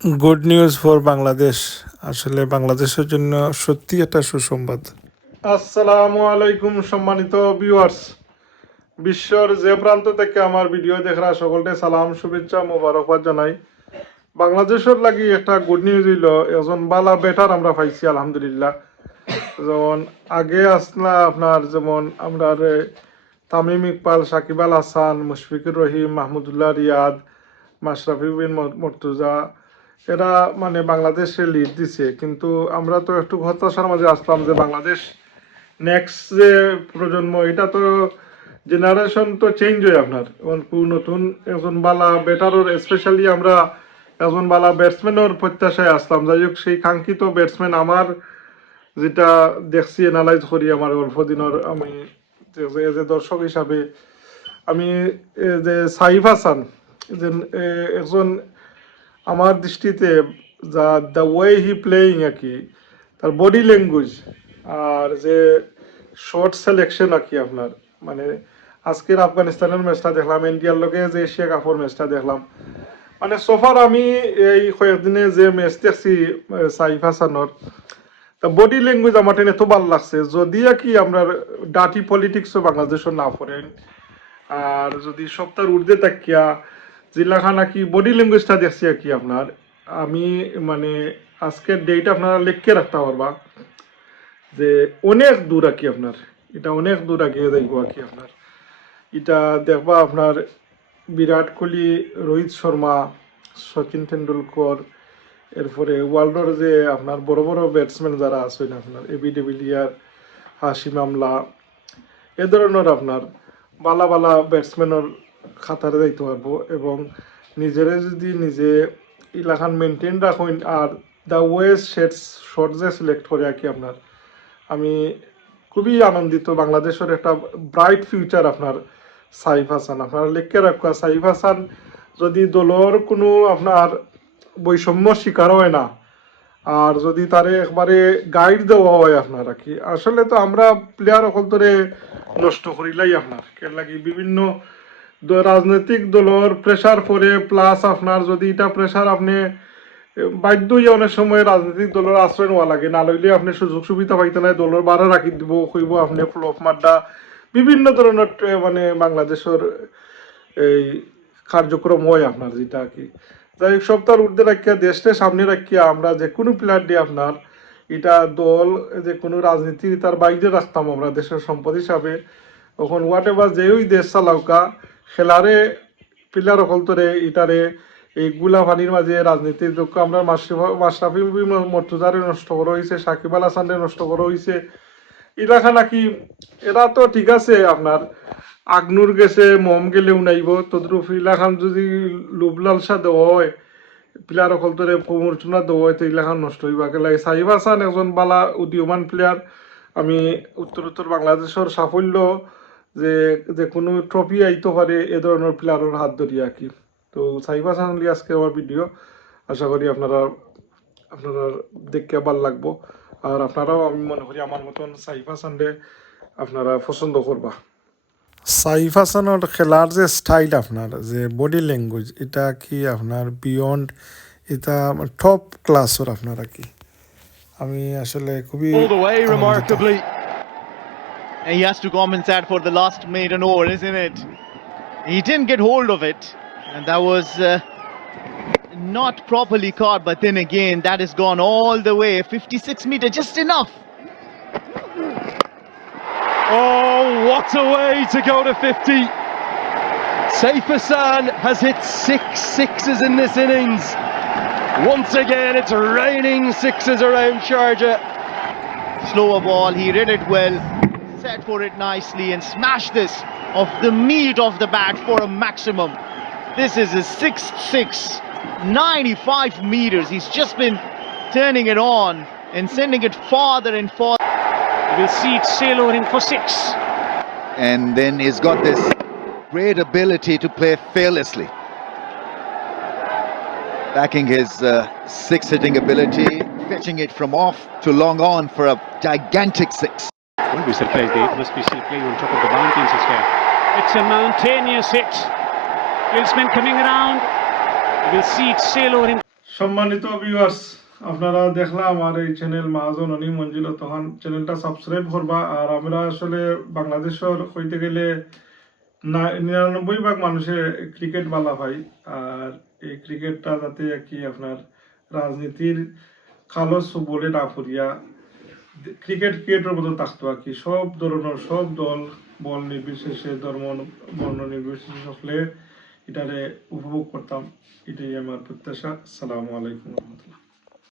Good news for Bangladesh আসলে বাংলাদেশের জন্য সত্যি একটা সুসংবাদ। আসসালামু আলাইকুম সম্মানিত ভিউয়ার্স বিশ্বর যে প্রান্ত থেকে আমার ভিডিও দেখরা সকলকে সালাম, শুভেচ্ছা, মোবারকবাদ জানাই। বাংলাদেশের লাগি একটা গুড নিউজ হইল, এজন বালা বেটার আমরা পাইছি, আলহামদুলিল্লাহ। যেমন আগে আসলা আপনার যেমন আমরা তামিম ইকবাল, সাকিব আল হাসান, মুশফিকুর রহিম, মাহমুদুল্লাহ রিয়াদ, মাশরাফি বিন মর্তুজা এরা মানে বাংলাদেশে লিড দিছে, কিন্তু আমরা তো একটু হতাশার মাঝে আসলাম যে বাংলাদেশ নেক্সট যে প্রজন্ম, এটা তো জেনারেশন তো চেঞ্জ হয় আপনার। নতুন একজন বালা বেটারর স্পেশালি আমরা একজন বালা ব্যাটসম্যানের প্রত্যাশায় আসলাম। যাই হোক, সেই কাঙ্ক্ষিত ব্যাটসম্যান আমার যেটা দেখছি এনালাইজ করি আমার অল্প দিনের আমি যে- যে দর্শক হিসাবে। আমি এ যে সাইফ হাসান একজন আমার দৃষ্টিতে যা দ্য ওয়ে হি প্লেয়িং আর কি, তার বডি ল্যাঙ্গুয়েজ আর যে শর্ট সিলেকশন আর কি আপনার মানে আজকের আফগানিস্তানের ম্যাচটা দেখলাম, ইন্ডিয়ার লোকে যে এশিয়া কাপের ম্যাচটা দেখলাম। মানে সোফার আমি এই কয়েকদিনে যে ম্যাচ দেখছি সাইফ হাসানোর, তা বডি ল্যাঙ্গুয়েজ আমার টেনে এত ভালো লাগছে। যদি আর কি আমরা ডাটি পলিটিক্সও বাংলাদেশও না পড়েন, আর যদি সপ্তাহের ঊর্ধ্বে তাকিয়া জিল্লাখা নাকি বডি ল্যাঙ্গুয়েজটা দেখছি আর কি আপনার। আমি মানে আজকের ডেট আপনারা লিখকে রাখতে পারবা যে অনেক দূর আর কি আপনার। এটা অনেক দূর আগে যাইব আর কি আপনার। এটা দেখবা আপনার বিরাট কোহলি, রোহিত শর্মা সচিন তেন্ডুলকর, এরপরে ওয়ার্ল্ডের যে আপনার বড় বড় ব্যাটসম্যান যারা আছেন আপনার এবি ডেভিলিয়ার হাসিম আমলা, এ ধরনের আপনার বালা বালা ব্যাটসম্যানের খাতারে যাইতে পারব এবং নিজেরে যদি নিজে ইলাকান মেনটেন রাখুন, আর দ্য ওয়েস শেটস শর্ট যে সিলেক্ট করে আর আপনার। আমি খুবই আনন্দিত, বাংলাদেশের একটা ব্রাইট ফিউচার আপনার, সাইফ হাসান। আপনার লিখকে রাখা সাইফ হাসান যদি দলর কোনো আপনার বৈষম্য শিকার হয় না, আর যদি তারে একবারে গাইড দেওয়া হয় আপনার আর কি, আসলে তো আমরা প্লেয়ার অকল তোরে নষ্ট করিলাই আপনার। কেন লাগি বিভিন্ন রাজনৈতিক দলর প্রেসার পরে প্লাস আপনার যদি এটা প্রেসার আপনি বাধ্য অনেক সময় রাজনৈতিক দলের আশ্রয় নেওয়া লাগে। না লইলে আপনি সুযোগ সুবিধা পাইতে নাই দলের বাড়া রাখি দিব কইব আপনি ফ্লপ মাড্ডা বিভিন্ন ধরনের মানে বাংলাদেশের এই কার্যক্রম হয় আপনার যেটা আর কি। যাই হোক সপ্তাহের ঊর্ধ্বে রাখিয়া দেশটা সামনে রাখিয়া আমরা যে কোনো প্লেয়ার দিয়ে আপনার, এটা দল যে কোনো রাজনীতি তার বাইরে রাখতাম আমরা দেশের সম্পদ হিসাবে তখন হোয়াট এভার যেই দেশ চালাউকা খেলারে প্লেয়ার অকল তোরে ইটারে এই গুলা পানির মাঝে রাজনীতির দুঃখ আমরা মাশরাফি মর্তুজারে নষ্ট করা হয়েছে সাকিব আল হাসানরে নষ্ট করা হয়েছে ইলাকা নাকি, এরা তো ঠিক আছে আপনার, আগ্নুর গেছে, মম গেলে উনাইব তদ্রুপ ইলাখান যদি লোভ লালসা দেওয়া হয় প্লেয়ার অকল তোরে প্রমোচনা দেওয়া হয়, তো ইলাখান নষ্ট হইবা গেলে সাহিব হাসান একজন বালা উদীয়মান প্লেয়ার আমি উত্তর উত্তর বাংলাদেশের সাফল্য যে যে কোনো ট্রফি আইতে পারে এ ধরনের প্লেয়ারের হাত ধরিয়া আর কি। তো সাহিব হাসান হলি আজকে আমার ভিডিও আশা করি আপনারা আপনারা দেখতে ভালো লাগবো। আর আপনারাও আমি মনে করি আমার মতন সাইফ হাসানরে আপনারা পছন্দ করবা। সাইফ হাসানের খেলার যে স্টাইল আপনার যে বডি ল্যাঙ্গুয়েজ এটা কি আপনার বিয়ন্ড এটা টপ ক্লাসের আপনারা কি? আমি আসলে খুবই he has to come compensate for the last maiden over, isn't it? He didn't get hold of it, and that was uh, not properly caught. But then again, that has gone all the way, 56 meter, just enough. Oh, what a way to go to 50. Saif Hassan has hit six sixes in this innings. Once again, it's raining sixes around Sharjah. Slower ball, he read it well, set for it nicely, and smashed this off the meat of the bat for a maximum. This is a 6 6, 95 meters. He's just been turning it on and sending it farther and farther. We'll see it sail in for six. and then he's got this great ability to play fearlessly. Backing his uh, six hitting ability, fetching it from off to long on for a gigantic six. Won't be surprised they must be still playing on top of the mountains as well. It's a mountainous hit. Wilsman coming around. We'll see it sail over in সম্মানিত viewers আপনারা দেখলাম আমার এই channel মাহাজন অনি মঞ্জিল তখন চ্যানেলটা subscribe করবা আর আমরা আসলে বাংলাদেশের হইতে গেলে না- নিরানব্বই ভাগ মানুষে ক্রিকেট বালা হয় আর এই ক্রিকেটটা যাতে কি আপনার রাজনীতির কালো বলে না ফুরিয়া ক্রিকেট ক্রিকেটের মতো থাকতো আর কি। সব ধরনের, সব দল, বল নির্বিশেষে, ধর্ম বর্ণ নির্বিশেষে সকলে এটারে উপভোগ করতাম। এটাই আমার প্রত্যাশা। সালামু আলাইকুম রহমতুল্লাহ।